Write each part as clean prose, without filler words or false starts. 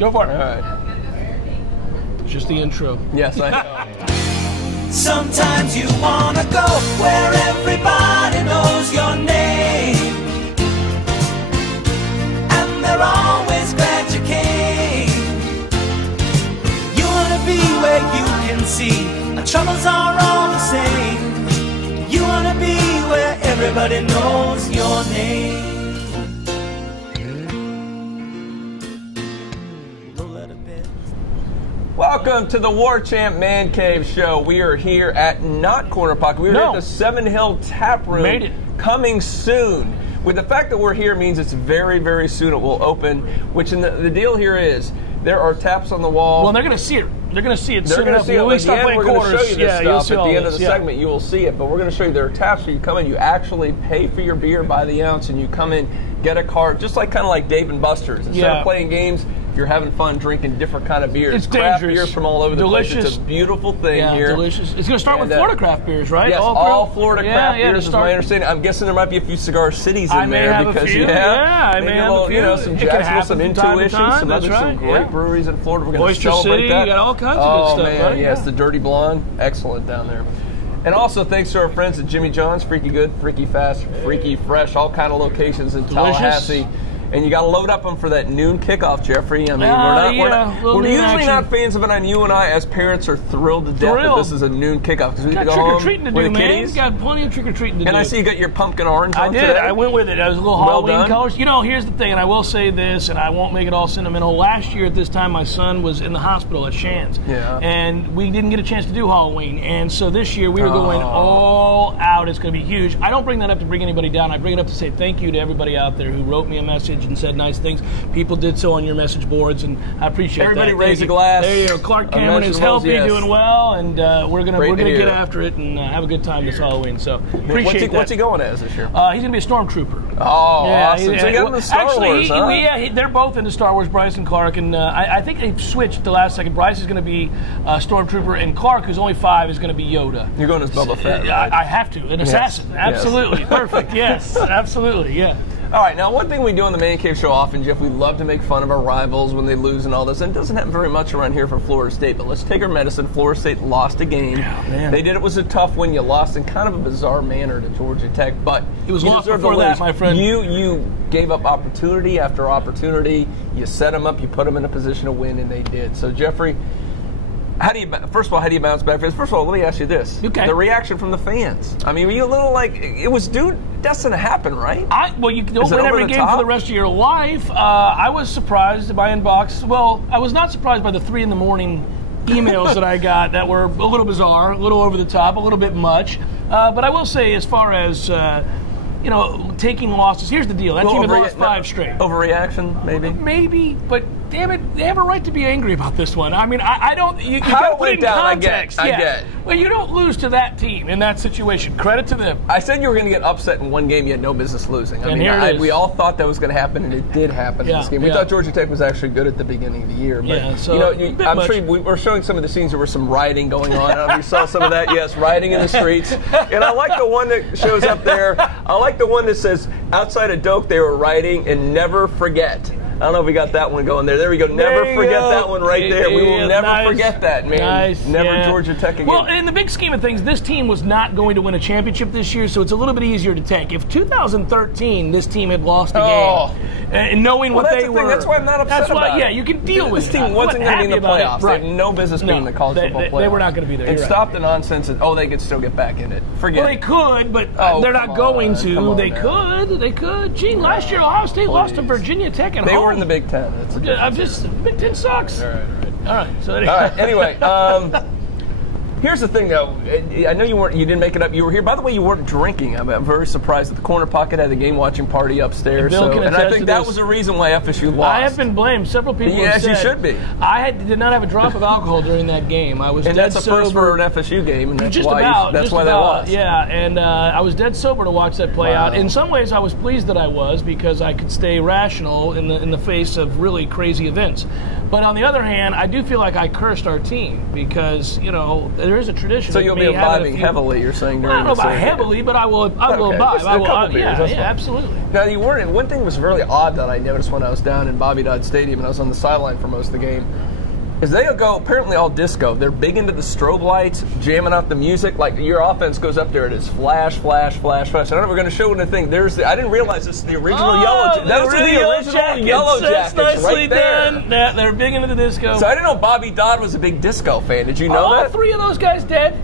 Go for it. All right. Just the intro. Yes, I know. Sometimes you wanna go where everybody knows your name, and they're always glad you came. You wanna be where you can see our troubles are all the same. You wanna be where everybody knows your name. Welcome to the Warchant Man Cave Show. We are here at not Corner Pocket. We're at the Seven Hill Tap Room. Made it. Coming soon. With the fact that we're here means it's very, very soon it will open. Which the deal here is there are taps on the wall. Well, they're going to see it. They're going to see it soon enough. At the end, we're going to show you this stuff. At the end of the segment, segment, you will see it. But we're going to show you there are taps where you come in, you actually pay for your beer by the ounce, and you come in, get a cart, just like kind of like Dave and Buster's. Instead of playing games, you're having fun drinking different kind of beers. It's craft dangerous. beers from all over the place. It's a beautiful thing here. Delicious. It's going to start with Florida craft beers, right? Yes, all Florida craft beers is my understanding. I'm guessing there might be a few Cigar Cities in there because I may have a few. You know, some Jacksonville, some Intuition, some great breweries in Florida. We're going to celebrate that. You got all kinds of good stuff. Man, right? yes, the Dirty Blonde, excellent down there. And also thanks to our friends at Jimmy John's, Freaky Good, Freaky Fast, Freaky Fresh, all kind of locations in Tallahassee. And you got to load up them for that noon kickoff, Jeffrey. I mean, we're usually not fans of it on you and I, as parents, are thrilled to death that this is a noon kickoff because we get to go home with the kiddies. Got plenty of trick-or-treating to do. And I see you got your pumpkin orange on today. I went with it. I was a little Halloween colors. You know, here's the thing, and I will say this, and I won't make it all sentimental. Last year at this time, my son was in the hospital at Shands. Yeah. And we didn't get a chance to do Halloween. And so this year, we were going all out. It's going to be huge. I don't bring that up to bring anybody down. I bring it up to say thank you to everybody out there who wrote me a message and said nice things. People did so on your message boards, and I appreciate Everybody that. raise a glass. There you go. Clark Cameron is healthy, doing well, and we're gonna get after it and have a good time this Halloween. So appreciate that. What's he going as this year? He's gonna be a stormtrooper. Oh, yeah, awesome! So you got him in Star Wars, huh? They're both into Star Wars. Bryce and Clark, and I think they've switched at the last second. Bryce is going to be stormtrooper, and Clark, who's only 5, is going to be Yoda. You're going as Boba Fett. Right? I have to. An assassin. Absolutely. Perfect. Yes. Absolutely. Yeah. All right, now one thing we do on the Man Cave Show often, Jeff, we love to make fun of our rivals when they lose and all this, and it doesn't happen very much around here for Florida State, but let's take our medicine. Florida State lost a game. Yeah, man. They did. It was a tough win. You lost in kind of a bizarre manner to Georgia Tech, but it was lost before that, my friend. You gave up opportunity after opportunity. You set them up. You put them in a position to win, and they did. So, Jeffrey, first of all, how do you bounce back? First of all, let me ask you this. Okay. The reaction from the fans. I mean, were you a little like, it was destined to happen, right? Well, you don't win every game for the rest of your life. I was surprised by inbox. Well, I was not surprised by the 3 a.m. emails that I got that were a little bizarre, a little over the top, a little bit much. But I will say, as far as taking losses, here's the deal. That team had lost 5 straight. Overreaction, maybe? Maybe, but damn it, they have a right to be angry about this one. I mean, I don't. You got to put it in context. I get. Well, you don't lose to that team in that situation. Credit to them. I said you were going to get upset in one game. You had no business losing. We all thought that was going to happen, and it did happen in this game. We thought Georgia Tech was actually good at the beginning of the year. But, I'm sure we were showing some of the scenes. There was some rioting going on. I don't know if you saw some of that. Yes, rioting in the streets. And I like the one that shows up there. I like the one that says, outside of Doak, they were rioting and never forget. I don't know if we got that one going there. There we go. Never forget that one right there. We will never forget that, man. Never Georgia Tech again. Well, in the big scheme of things, this team was not going to win a championship this year, so it's a little bit easier to take. If 2013, this team had lost a game, and knowing what they were. That's why I'm not upset about it. Yeah, you can deal with it. This team wasn't going to be in the playoffs. They had no business being in the college football playoffs. They were not going to be there. And stop the nonsense. They could still get back in it. Forget it. Well, they could, but they're not going to. They could. Gee, last year Ohio State lost to Virginia Tech at home. They were in the Big Ten. Big Ten sucks. All right. So anyway, here's the thing, though. I know you didn't make it up. You were here. By the way, you weren't drinking. I'm very surprised that the Corner Pocket had the game watching party upstairs. And I think that was the reason why FSU lost. I have been blamed. Several people have said. Yes, you should be. I did not have a drop of alcohol during that game. I was dead sober. And that's a first for an FSU game, and that's why they lost. Yeah, and I was dead sober to watch that play out. In some ways, I was pleased that I was, because I could stay rational in the face of really crazy events. But on the other hand, I do feel like I cursed our team because, it there is a tradition. So you'll be imbibing heavily, you're saying, during I don't know about heavily, but I will imbibe. Yeah, absolutely. Now, one thing was really odd that I noticed when I was down in Bobby Dodd Stadium and I was on the sideline for most of the game, is they'll go apparently all disco. They're big into the strobe lights, jamming out the music. Like your offense goes up there, it is flash, flash, flash, flash. I don't know if we're going to show anything. I didn't realize this is the original Yellow. Those are the original Yellow Jackets. That's nicely right there. done. They're big into the disco. So I didn't know Bobby Dodd was a big disco fan. Did you know that? All three of those guys dead.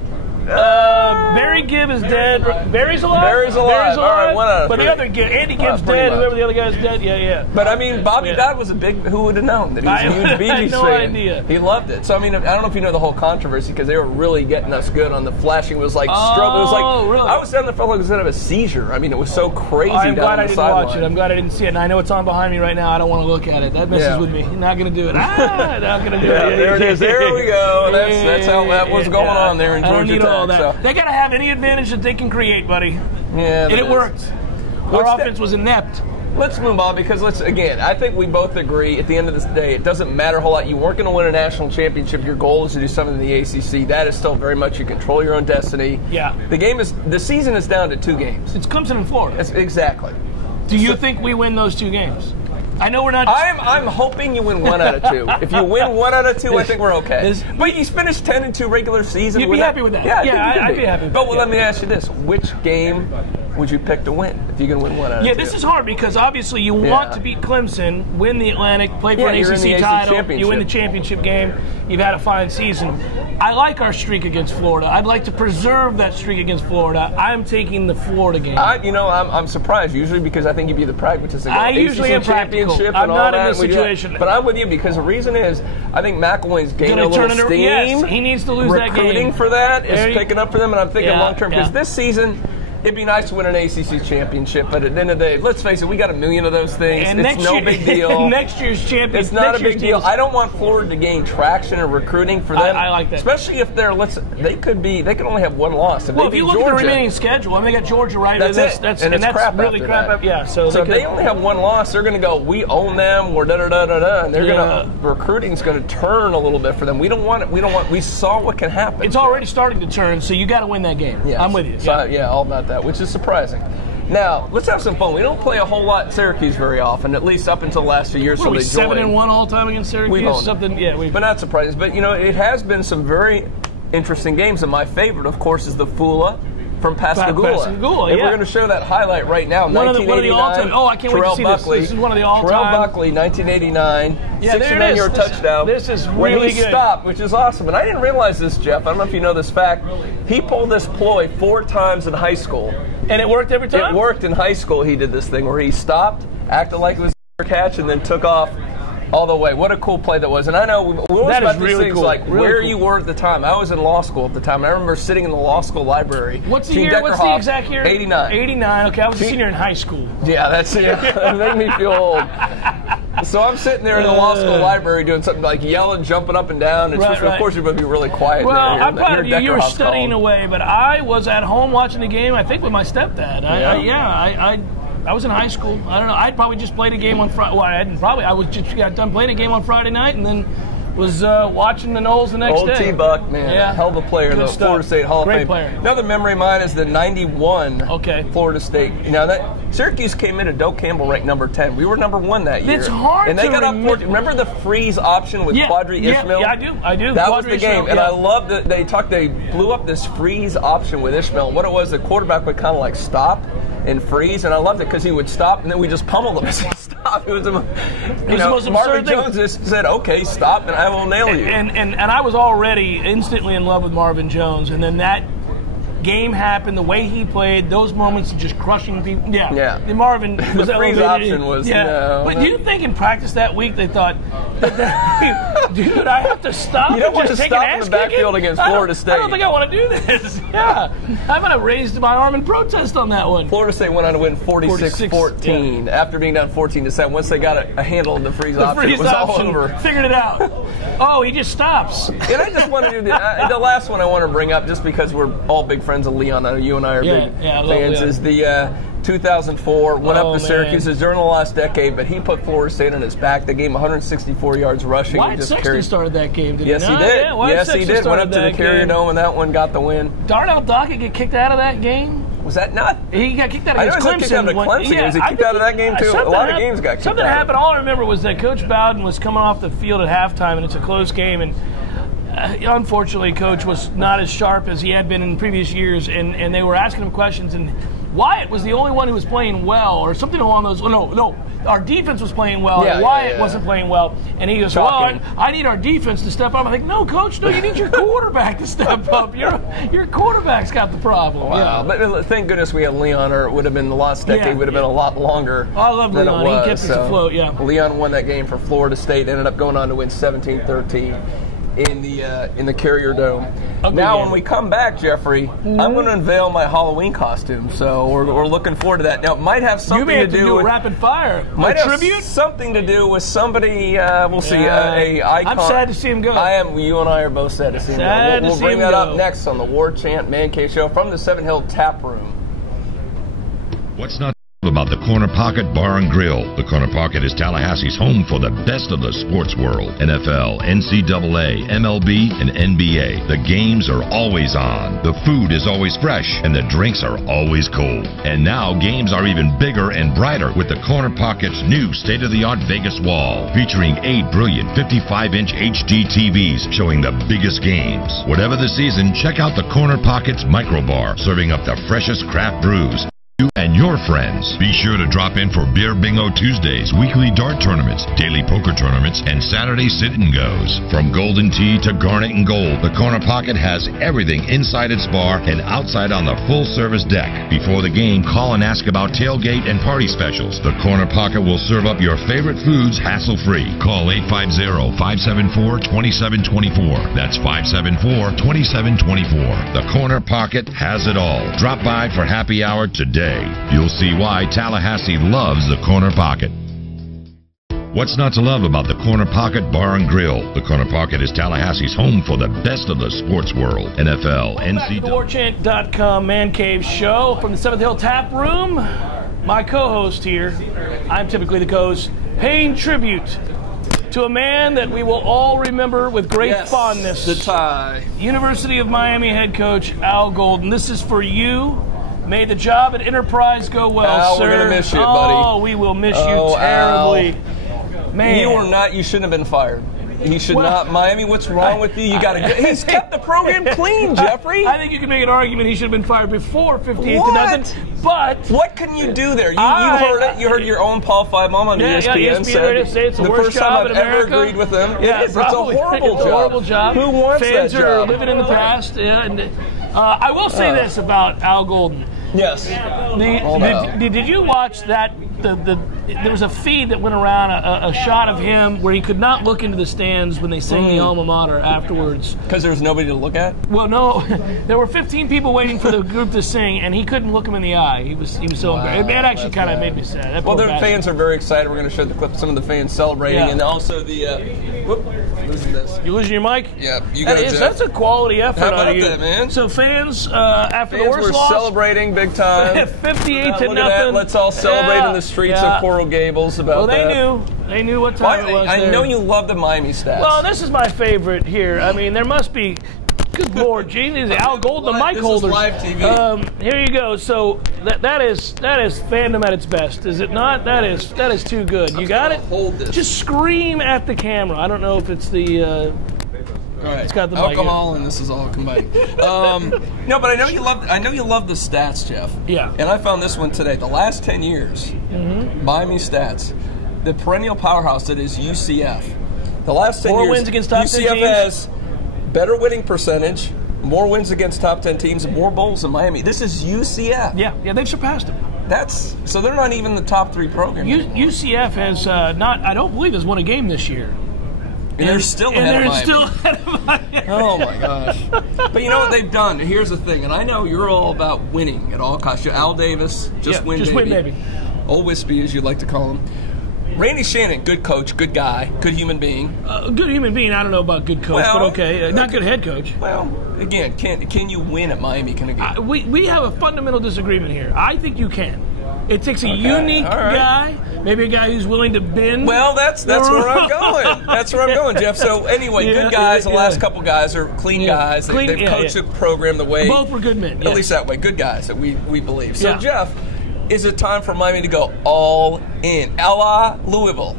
Barry Gibb is dead. Barry's alive. Barry's alive. All right, one out of but three. The other Gibb, Andy Gibb's dead. Much. Whoever the other guy's dead. Yeah. But I mean, Bobby Dodd was a big. Who would have known that he was a huge Bee Gees fan? No idea. He loved it. So I mean, I don't know if you know the whole controversy because they were really getting us good on the flashing. It was like strobe. It was like really? I was down there felt like I was going to have a seizure. I mean, it was so crazy. I'm glad I didn't watch line. it. I'm glad I didn't see it. And I know it's on behind me right now. I don't want to look at it. That messes with me. Not going to do it. Not going to do it. There it is. There we go. That's how that was going on there in Georgia Tech. They got to have any advantage that they can create, buddy. Yeah, and it worked. Our offense was inept. Let's move on because I think we both agree at the end of this day, it doesn't matter a whole lot. You weren't going to win a national championship. Your goal is to do something in the ACC. That is still very much you control your own destiny. Yeah. The season is down to 2 games. It's Clemson and Florida. Exactly. Do you think we win those 2 games? I know we're not. I'm hoping you win 1 out of 2. If you win 1 out of 2, I think we're okay. But you finished 10-2 regular season. You'd be happy with that. Yeah, I'd be happy with that. But let me ask you this: which game would you pick to win if you're going to win 1 out of 2? Yeah, this is hard because obviously you want to beat Clemson, win the Atlantic, play for an ACC title, you win the championship game. You've had a fine season. I like our streak against Florida. I'd like to preserve that streak against Florida. I'm taking the Florida game. I'm surprised usually because I think you'd be the pragmatist. I usually am practical. I'm not in this situation. But I'm with you because the reason is I think McElwain's gaining a little steam. Yes, he needs to lose that game. Recruiting for that is picking up for them, and I'm thinking long term because this season. It'd be nice to win an ACC championship, but at the end of the day, let's face it, we got 1 million of those things. And it's no big deal. Next year's champion. It's not a big deal. I don't want Florida to gain traction in recruiting for them. I like that. Especially if they can only have 1 loss. If you look at the remaining schedule, they got Georgia right. That's it. That's crap really after crap. that. Yeah. So if they only have 1 loss, they're going to go, we own them, we're da-da-da-da-da, and they're going to, recruiting's going to turn a little bit for them. We saw what can happen. It's already starting to turn, so you got to win that game. Yes. I'm with you. Yeah, all about that, which is surprising. Now, let's have some fun. We don't play a whole lot Syracuse very often, at least up until the last 2 years. What, are we 7-1 all time against Syracuse? We've owned something, yeah. But not surprising. But, it has been some very interesting games, and my favorite, of course, is the Fula from Pascagoula. And we're going to show that highlight right now. One of the all-time. Oh, I can't wait to see Buckley, this. This is one of the all-time. Terrell Buckley, 1989. Yeah, 69-yard touchdown. This is really when he good. Stopped, which is awesome. And I didn't realize this, Jeff. I don't know if you know this fact. He pulled this ploy 4 times in high school. And it worked every time? It worked in high school. He did this thing where he stopped, acted like it was a catch, and then took off all the way. What a cool play that was. And I know we always about these things like where you were at the time. I was in law school at the time. I remember sitting in the law school library. What's the year? What's the exact year? 89. 89. Okay, I was a senior in high school. Yeah, that's it. That made me feel old. So I'm sitting there in the law school library doing something like yelling, jumping up and down. And of course, you're going to be really quiet. Well, I'm proud of you. You were studying away, but I was at home watching the game, I think, with my stepdad. I was in high school. I don't know. I'd probably just played a game on Friday. Well, I hadn't probably. I was just got done playing a game on Friday night, and then was watching the Knowles the next day. Old T-Buck, man. Yeah. Hell of a player, though. Florida State Hall of Fame. Great player. Another memory of mine is the 91 Florida State. Syracuse came in at Doak Campbell ranked number 10. We were number 1 that year. It's hard and they got up 14. Remember the freeze option with Quadri Ishmael? Yeah, I do. That was the game. And I loved that they blew up this freeze option with Ishmael. What it was, the quarterback would kind of like stop and freeze, and I loved it because he would stop, and then we just pummeled him as he stopped. It was the most Marvin Jones just said, "Okay, stop, and I will nail you." And I was already instantly in love with Marvin Jones, and then that game happened, the way he played, those moments of just crushing people. Yeah. Marvin was the freeze option was. Yeah. But do you think in practice that week they thought, dude, I have to stop? You don't want to stop in the backfield against Florida State. I don't think I want to do this. Yeah. I'm going to raise my arm in protest on that one. Florida State went on to win 46-14 after being down 14-7. Once they got a handle on the freeze option, it was all over. Figured it out. Oh, he just stops. And I just want to do the last one I want to bring up just because we're all big friends friends of Leon. I know you and I are big fans. Is the 2004 went up to Syracuse during the last decade, but he put Florida State on his back. They gave him 164 yards rushing. Wyatt Sexton started that game, did he not? Yes, he did. Yes, he did. Went up to the Carrier Dome, and that one got the win. Darnell Dockett get kicked out of that game? Was that not? He got kicked out against Clemson. Kicked out of Clemson. Was he kicked out of that game, too? A lot of games got kicked out. Something happened. All I remember was that Coach Bowden was coming off the field at halftime, and it's a close game, and unfortunately, Coach was not as sharp as he had been in previous years, and they were asking him questions, and Wyatt was the only one who was playing well, or something along those. No, our defense was playing well, and Wyatt wasn't playing well. And he goes, "Well, I need our defense to step up." I'm like, "No, Coach, no, you need your quarterback to step up. Your quarterback's got the problem." Wow, but thank goodness we had Leon, or it would have been the last decade would have been a lot longer. I love Leon. He kept us afloat. Yeah, Leon won that game for Florida State. Ended up going on to win 17-13. In the Carrier Dome. Now, when we come back, Jeffrey, I'm going to unveil my Halloween costume. So we're looking forward to that. Now, it might have something to do with rapid fire. Might have tribute? Something to do with somebody. We'll see. A icon. I'm sad to see him go. You and I are both sad to see him go. We'll bring that up next on the Warchant Man Cave Show from the Seven Hill Tap Room. What's not about the Corner Pocket Bar and Grill? The Corner Pocket is Tallahassee's home for the best of the sports world. NFL, NCAA, MLB, and NBA. The games are always on. The food is always fresh, and the drinks are always cold. And now games are even bigger and brighter with the Corner Pocket's new state-of-the-art Vegas wall, featuring 8 brilliant 55-inch HD TVs showing the biggest games. Whatever the season, check out the Corner Pocket's Micro Bar, serving up the freshest craft brews. You and your friends. Be sure to drop in for Beer Bingo Tuesdays, weekly dart tournaments, daily poker tournaments, and Saturday sit-and-goes. From golden tea to garnet and gold, the Corner Pocket has everything inside its bar and outside on the full-service deck. Before the game, call and ask about tailgate and party specials. The Corner Pocket will serve up your favorite foods hassle-free. Call 850-574-2724. That's 574-2724. The Corner Pocket has it all. Drop by for happy hour today. You'll see why Tallahassee loves the Corner Pocket. What's not to love about the Corner Pocket Bar and Grill? The Corner Pocket is Tallahassee's home for the best of the sports world. NFL, NCAA. The Warchant.com Man Cave Show from the 7th Hill Tap Room. My co-host here, I'm typically the co-host, paying tribute to a man that we will all remember with great fondness. The tie. University of Miami head coach Al Golden. This is for you. May the job at Enterprise go well, Al, sir. We're going to miss you, buddy. Oh, we will miss you terribly. Al. Man. You shouldn't have been fired. He should not. Miami, what's wrong with you? You got to. He's kept the program clean, Jeffrey. I think you can make an argument he should have been fired before 58-0. But what can you do there? You heard it. You heard your own Paul Fivebaum on ESPN say it's the worst job in America. Ever agreed with him. Yeah, it's a horrible job. Who wants Fans that job? Are living in the past. I will say this about Al Golden. Yes. Did you watch that? There was a feed that went around, a shot of him where he could not look into the stands when they sang the alma mater afterwards. Because there was nobody to look at? Well, no. There were 15 people waiting for the group to sing, and he couldn't look him in the eye. He was so embarrassed. It actually kind of made me sad. Well, the fans are very excited. We're going to show the clip of some of the fans celebrating, and also the... losing this. You losing your mic? Yeah, you got it. That's a quality effort out of you. That, man? So fans, after the worst loss... We're celebrating big time. 58-0. Let's all celebrate in the streets of Coral Gables about that. Well, they knew what time it was. I know you love the Miami stats. Well, this is my favorite here. I mean, there must be... Good Lord, Jesus, Al Golden, the mic holders. This is live TV. Here you go. So that is fandom at its best, is it not? That is too good. You got it? Hold this. Just scream at the camera. I don't know if it's the... All right. It's got the alcohol and this is all combined. No, but I know you love the stats, Jeff. Yeah. And I found this one today. The last 10 years, Miami stats, the perennial powerhouse that is UCF. The last 10 years, more wins against top 10 UCF teams. has better winning percentage, more wins against top 10 teams, and more bowls than Miami. This is UCF. Yeah, they've surpassed them. So they're not even the top 3 program. UCF has I don't believe has won a game this year. And they're still ahead of Miami. Oh my gosh. But you know what they've done? Here's the thing, and I know you're all about winning at all costs. Al Davis, win, baby. Win, baby. Old Wispy, as you like to call him. Randy Shannon, good coach, good guy, good human being. Good human being. I don't know about good coach, but okay, not good head coach. Well, again, can you win at Miami? We have a fundamental disagreement here. I think you can. It takes a unique guy, maybe a guy who's willing to bend. Well, that's where I'm going. That's where I'm going, Jeff. So anyway, good guys. The last couple guys are clean guys. They've coached the program the way. Both were good men. At least that way. Good guys that we believe. So, Jeff, is it time for Miami to go all in, a la Louisville?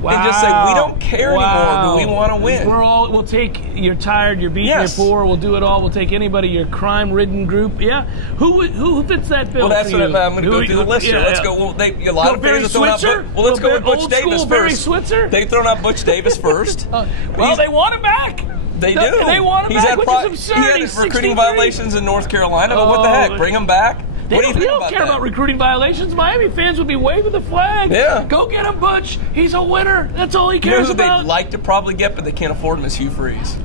Wow. And just say, we don't care anymore. Do we want to win? We'll take, you're tired, you're beat, you're poor, we'll do it all. We'll take anybody, your crime-ridden group. Yeah. Who fits that bill? Well, that's for what you? I'm going to go through the list here. Let's go. Well, a lot of fans are throwing out. Well, let's go with Butch Davis first. Barry Switzer? They've thrown out Butch Davis first. Well, they want him back. They do. They want him back, which is absurd. He had recruiting violations in North Carolina, but what the heck? Bring him back. They don't care about recruiting violations. Miami fans would be waving the flag. Yeah. Go get him, Butch. He's a winner. That's all he cares about. They'd like to probably get, but they can't afford him as Hugh Freeze.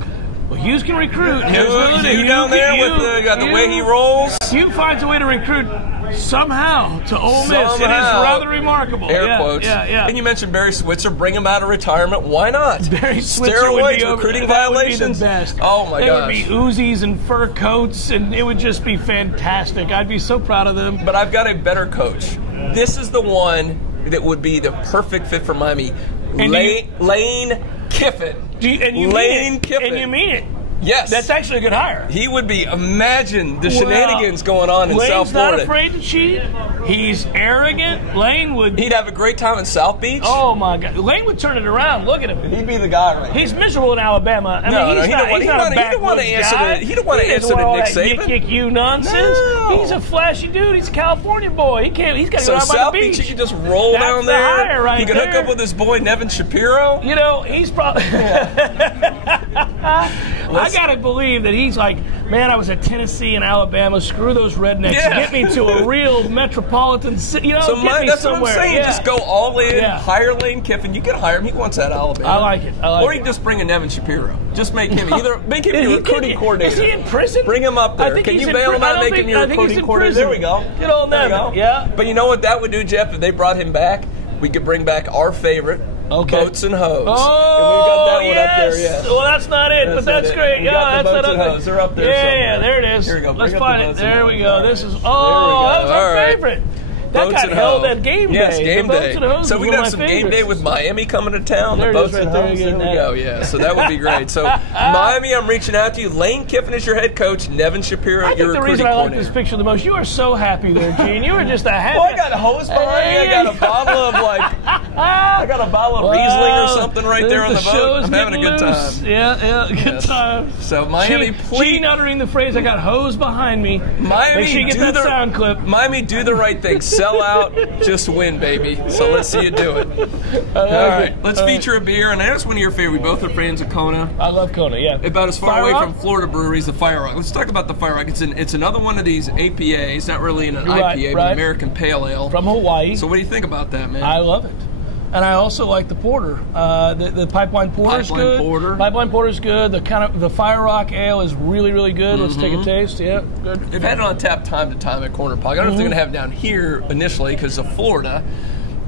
Well, Hughes can recruit. Hugh down there with the way he rolls. Hugh finds a way to recruit somehow to Ole Miss. It is rather remarkable. Air quotes. Yeah. And you mentioned Barry Switzer. Bring him out of retirement. Why not? Barry Switzer Steroids, recruiting violations. Would be the best. Oh my gosh. They would be Uzis and fur coats, and it would just be fantastic. I'd be so proud of them. But I've got a better coach. This is the one that would be the perfect fit for Miami. Lane Kiffin. Lane Kiffin. And you mean it. Yes. That's actually a good hire. He would be, imagine the shenanigans going on in South Florida. Lane's not afraid to cheat. He's arrogant. Lane would... He'd have a great time in South Beach. Oh, my God. Lane would turn it around. Look at him. He'd be the guy right He's miserable in Alabama. I mean, he's not a want to answer guy. He don't want to answer to Nick Saban. Yick you nonsense. No. He's a flashy dude. He's a California boy. He's got to go out by South the beach. Beach, he could just roll down there. That's the hire right he could hook up with his boy, Nevin Shapiro. You know, he's probably... I got to believe that he's like, man, I was at Tennessee and Alabama. Screw those rednecks. Get me to a real metropolitan city. You know, get me that's somewhere. What I'm saying. Just go all in. Hire Lane Kiffin. You can hire him. He wants that Alabama. I like it. Or you can just bring in Nevin Shapiro. Just make him your recruiting coordinator. Is he in prison? Bring him up there. Can you bail him out and make him your recruiting coordinator? There we go. Good old Nevin. Yeah. But you know what that would do, Jeff? If they brought him back, we could bring back our favorite. Boats and Hoes. Oh, and we've got that one up there, yes. Well, that's not it, but that's great. That's Boats and Hoes. They're up there Yeah, there it is. Here we go. Let's find it. There we go. This is, that was our favorite. That got held at game day. Yes, game day. So we got some game day with Miami coming to town. The Boats and Hoes. There we go. Yeah, so that would be great. So Miami, I'm reaching out to you. Lane Kiffin is your head coach. Nevin Shapiro, your recruiting coordinator. I think the reason I like this picture the most, you are so happy there, Gene. You are just a happy. Well, I got a hose behind me. I got a bottle of I got a bottle of Riesling or something right there on the boat. I'm having a good time. Yeah, good time. So Miami, please. Gene uttering the phrase, I got hose behind me. Miami, make sure you get that sound clip. Miami, do the right thing. Sell out. Just win, baby. So let's see you do it. All right, let's feature a beer. And I know it's one of your favorite. We both are fans of Kona. I love Kona, yeah. About as far away from Florida breweries, the Fire Rock. Let's talk about the Fire Rock. It's another one of these APAs. Not really an IPA, but American Pale Ale. From Hawaii. So what do you think about that, man? I love it. And I also like the porter. The pipeline porter is good. Pipeline porter is good. The Fire Rock Ale is really, really good. Let's take a taste. Yeah, good. They've had it on tap time to time at Corner Pocket. I don't know if they're going to have it down here initially because of Florida.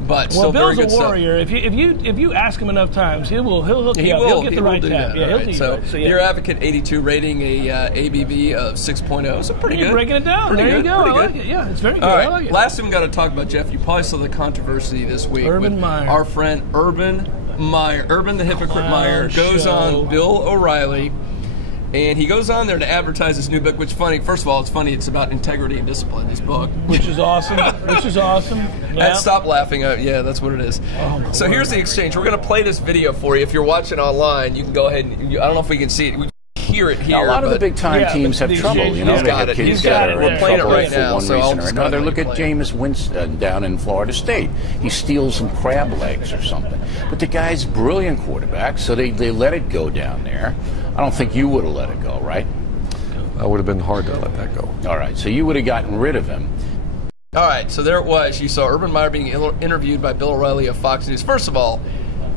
But still Bill's very good a warrior. Stuff. If you ask him enough times, he'll hook you up. He'll get the right tap. Yeah, he'll do so Beer Advocate 82 rating a ABV of 6.0. So pretty good. You're breaking it down. There you go. I like it. Yeah, it's very good. All right. I like it. Last thing we got to talk about, Jeff. You probably saw the controversy this week Urban with Meyer. Our friend Urban Meyer. Urban the Hypocrite Meyer goes on Bill O'Reilly. And he goes on there to advertise his new book, which is funny. First of all, it's funny. It's about integrity and discipline, his book. Which is awesome. Yeah. And stop laughing. Yeah, that's what it is. So here's the exchange. We're going to play this video for you. If you're watching online, you can go ahead and, I don't know if we can see it. We hear it here. Now, a lot of the big-time teams have trouble. You know, they have kids that are in trouble for one reason or another. Look at Jameis Winston down in Florida State. He steals some crab legs or something. But the guy's a brilliant quarterback, so they let it go down there. I don't think you would have let it go, right? It would have been hard to let that go. All right, so you would have gotten rid of him. All right, so there it was. You saw Urban Meyer being interviewed by Bill O'Reilly of Fox News. First of all,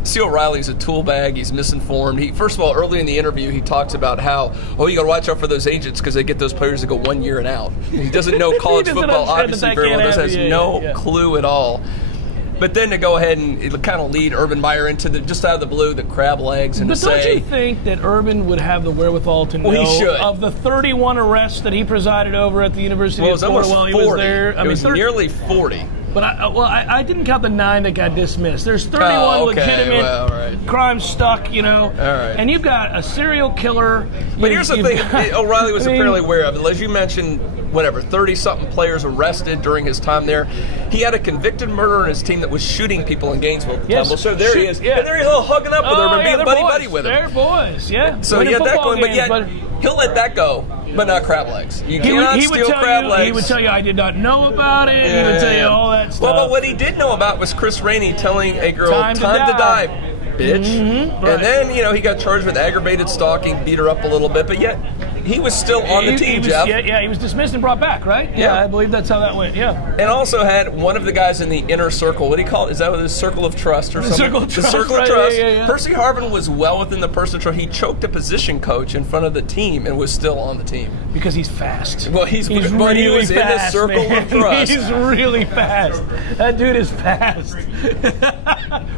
C. O'Reilly's a tool bag. He's misinformed. First of all, early in the interview, he talks about how, you got to watch out for those agents because they get those players that go 1 year and out. He doesn't know college football obviously very well. He has no clue at all. But then to go ahead and kind of lead Urban Meyer into just out of the blue, the crab legs, and but to say... don't you think that Urban would have the wherewithal to know he should. Of the 31 arrests that he presided over at the University of Florida while he was there? It was nearly 40. But I didn't count the 9 that got dismissed. There's 31 legitimate crimes stuck, you know. All right. And you've got a serial killer. But here's the thing O'Reilly was apparently aware of. As you mentioned, 30-something players arrested during his time there. He had a convicted murderer in his team that was shooting people in Gainesville at the time. Well, so there he is. Yeah. And there he's all hugging up with Urban, being buddy-buddy with him. They're boys, yeah. So he had that going, but yet he'll let that go. But not crab legs. You cannot steal crab legs. He would tell you, I did not know about it. He would tell you all that stuff. Well, but what he did know about was Chris Rainey telling a girl, time to die, bitch. Mm-hmm. And then, he got charged with aggravated stalking, beat her up a little bit, but yet he was still on the team, Jeff. Yeah, he was dismissed and brought back, right? Yeah, I believe that's how that went, yeah. And also had one of the guys in the inner circle. What do you call it? Is that his circle of trust or something? The circle of trust. Yeah. Percy Harvin was well within the person of trust. He choked a position coach in front of the team and was still on the team. Because he's fast. Well, he was really fast, in the circle of trust. He's really fast. That dude is fast.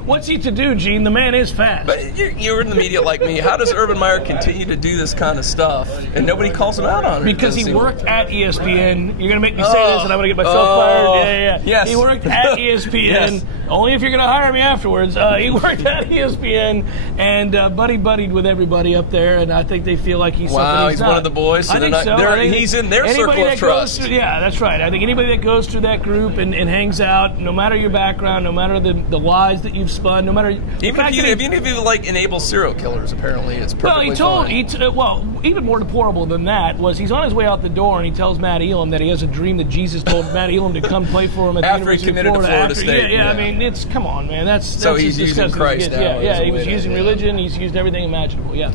What's he to do, Gene? The man is fast. But you're in the media like me. How does Urban Meyer continue to do this kind of stuff and nobody calls him out on it? Because he worked at ESPN. You're going to make me say this and I'm going to get myself fired? Yeah. Yes. He worked at ESPN. Yes. Only if you're going to hire me afterwards. He worked at ESPN and buddied with everybody up there, and I think they feel like he's something he's not. One of the boys. So I think so. He's in their circle of trust. Yeah, that's right. I think anybody that goes through that group and hangs out, no matter your background, no matter the lies that you've spun, no matter even if you like enable serial killers, apparently it's perfectly fine. Even more deplorable than that was he's on his way out the door and he tells Matt Elam that he has a dream that Jesus told Matt Elam to come play for him at the University of Florida. After he committed to Florida State. Yeah, I mean, come on, man. That's he's using Christ now. Yeah, he was using religion. He's used everything imaginable. Yeah.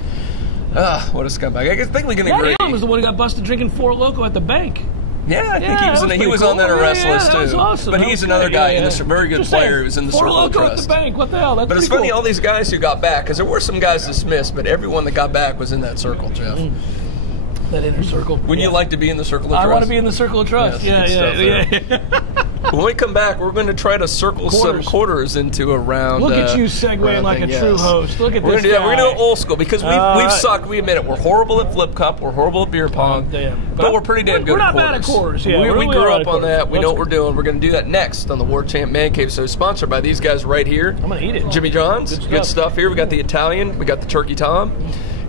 What a scumbag! I think we can agree. Matt Elam was the one who got busted drinking Four Loko at the bank. Yeah, I think he was on that arrest list too. That was awesome. But he's another guy, in this very good player who's in the circle of trust. At the bank. What the hell? That's but it's funny, all these guys who got back, because there were some guys dismissed, but everyone that got back was in that circle, Jeff. That inner circle. Wouldn't you like to be in the circle of trust? I want to be in the circle of trust. Yeah. When we come back, we're going to try to circle some quarters into a round. Look at you segueing like a true host. Look at this guy. We're going to do old school because we've sucked. We admit it. We're horrible at flip cup. We're horrible at beer pong. But we're pretty damn good at quarters. We're not bad at quarters. Yeah, we grew up on that. We know what we're doing. We're going to do that next on the Warchant Man Cave. So sponsored by these guys right here. I'm going to eat it. Jimmy John's. Good stuff here. We got the Italian. We got the Turkey Tom.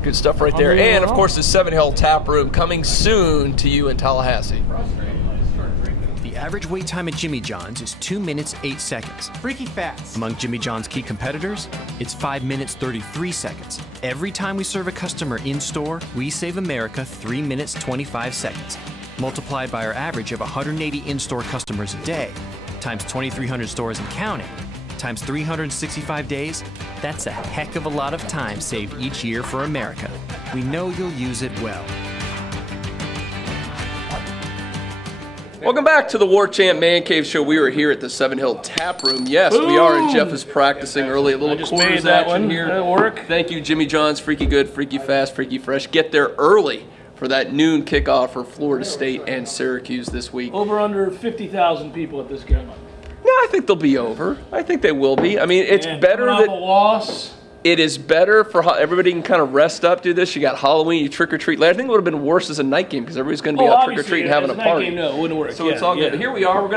Good stuff right there. And, of course, the 7 Hill Tap Room coming soon to you in Tallahassee. The average wait time at Jimmy John's is 2 minutes, 8 seconds. Freaky fast. Among Jimmy John's key competitors, it's 5 minutes, 33 seconds. Every time we serve a customer in-store, we save America 3 minutes, 25 seconds. Multiplied by our average of 180 in-store customers a day, times 2,300 stores and counting, times 365 days, that's a heck of a lot of time saved each year for America. We know you'll use it well. Welcome back to the Warchant Man Cave Show. We are here at the 7 Hill Tap Room. Yes, we are, and Jeff is practicing early. A little quarters action here. That'll work. Thank you, Jimmy John's. Freaky good, freaky fast, freaky fresh. Get there early for that noon kickoff for Florida State and Syracuse this week. Over under 50,000 people at this game. No, I think they'll be over. I think they will be. I mean, it's better that a loss. It is better for everybody can kind of rest up, do this. You got Halloween, you trick or treat. I think it would have been worse as a night game because everybody's going to be out trick or treating, having a party. Game, no, it wouldn't work. So it's all good. But here we are. We're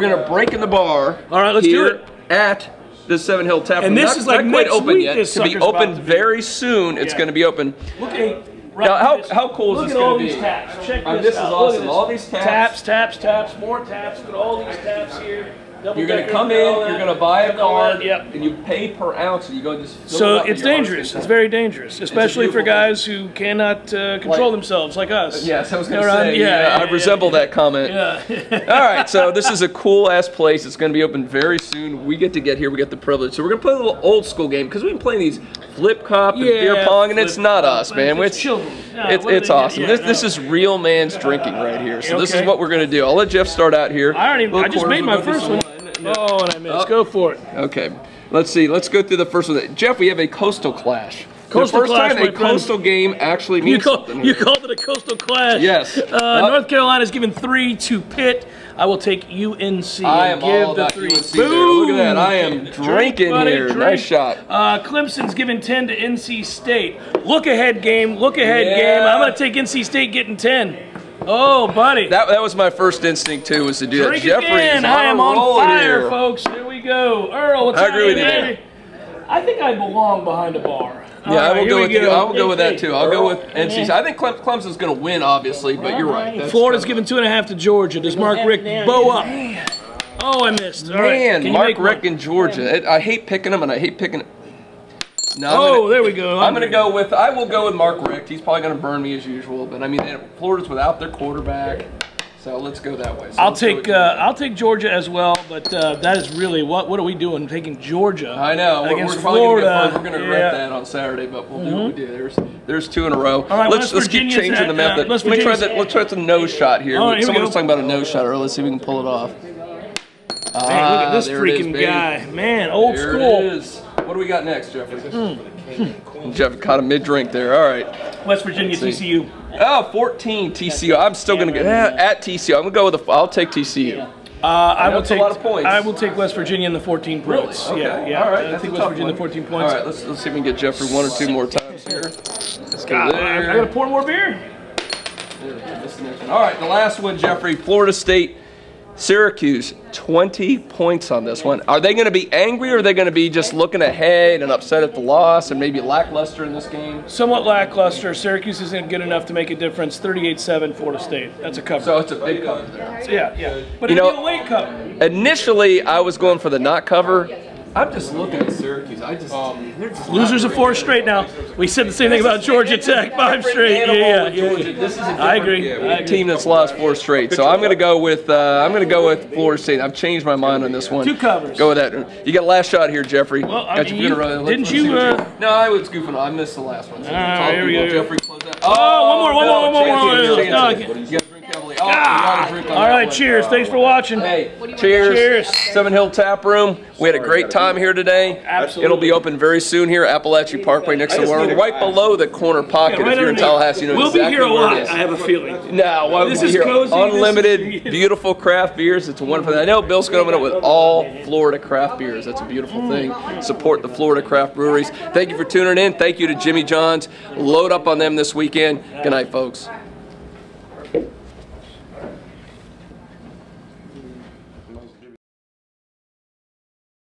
gonna break in the bar. All right, let's do it at the 7 Hill Tap Room. And this is like not quite open yet. To be open very soon. It's going to be open. Look at. Now, how cool is this going to be? Look at all these taps. Check this out. This is awesome. All these taps. Taps, more taps. Look at all these taps here. You're going to come in, you're going to buy a card, and you pay per ounce, and you go just fill So it up it's dangerous. It's very dangerous, especially for guys who cannot control themselves like us. Yes, I was going to say, I resemble that comment. Yeah. All right, so this is a cool-ass place. It's going to be open very soon. We get to get here. We get the privilege. So we're going to play a little old-school game, because we've been playing these flip cup and beer pong, and it's not us, man. It's children. It's awesome. This is real man's drinking right here. So this is what we're going to do. I'll let Jeff start out here. I just made my first one. Oh, and I missed. Go for it. Okay. Let's see. Let's go through the first one. Jeff, we have a Coastal Clash. Coastal Clash, time a coastal game actually means something. You called it a coastal clash. Yes. North Carolina's given 3 to Pitt. I will take UNC. I am all about UNC. Look at that. I am drinking here. Drink. Nice shot. Clemson's given 10 to NC State. Look ahead game. Look ahead game. I'm going to take NC State getting 10. Oh, buddy. That was my first instinct, too, was to do Drink that. Jeffrey is I am on fire, here. Folks. Here we go. Earl, what's I agree with you, baby? I think I belong behind a bar. Yeah, I will go with you. I will go with that too. I'll go with NC State. I think Clemson's going to win, obviously, but you're right. Florida's given 2.5 to Georgia. Does Mark Richt bow up? Oh, I missed. All right. Mark Richt in Georgia. I hate picking them, and I hate picking. No, there we go. I will go with Mark Richt. He's probably going to burn me as usual, but I mean, Florida's without their quarterback. So let's go that way. So I'll take Georgia as well, but that is really what are we doing? Taking Georgia. I know. Against we're Florida. We're going to regret that on Saturday, but we'll do what we do. There's 2 in a row. All right, let's keep changing the method. Let's try the nose shot here. Right, Someone was talking about a nose shot earlier. Let's see if we can pull it off. Man, look at this freaking guy. Man, old school. There it is. What do we got next, Jeffrey? Jeff caught a mid-drink there. All right. West Virginia, TCU. Oh, 14 TCU. I'm still going to get at TCU. I'm going to go with I'll take TCU. I will take a lot of points. I will take West Virginia in the 14 points. Really? Okay. Yeah. All right. I think West Virginia in the 14 points. All right. Let's see if we can get Jeffrey 1 or 2 more times here. Let's go there. I got to pour more beer. All right. The last one, Jeffrey. Florida State. Syracuse, 20 points on this one. Are they going to be angry, or are they going to be just looking ahead and upset at the loss and maybe lackluster in this game? Somewhat lackluster. Syracuse isn't good enough to make a difference. 38-7 Florida State. That's a cover. So it's a big cover there. So yeah. But it's a late cover. Initially, I was going for the not cover. I'm just looking at Syracuse. They're just losers of 4 straight now. We said the same thing about Georgia Tech, 5 straight. Yeah. This is I agree. A team that's lost 4 straight. So I'm going to go with Florida State. I've changed my mind on this one. 2 covers. Go with that. You got a last shot here, Jeffrey. Well, didn't you? No, I was goofing. I missed the last one. So here we go. Jeffrey, close that. One more. All right, cheers. Thanks for watching. Hey, cheers. 7 Hill Tap Room. We had a great time here today. Absolutely. It'll be open very soon here, Appalachia Parkway next to the right below the corner pocket. If you're in Tallahassee, you know we'll exactly be here a lot, where it is. I have a feeling. No, why would we be here? Cozy. Unlimited, beautiful craft beers. It's a wonderful thing. I know Bill's going to open up with all Florida craft beers. That's a beautiful thing. Support the Florida craft breweries. Thank you for tuning in. Thank you to Jimmy John's. Load up on them this weekend. Good night, folks.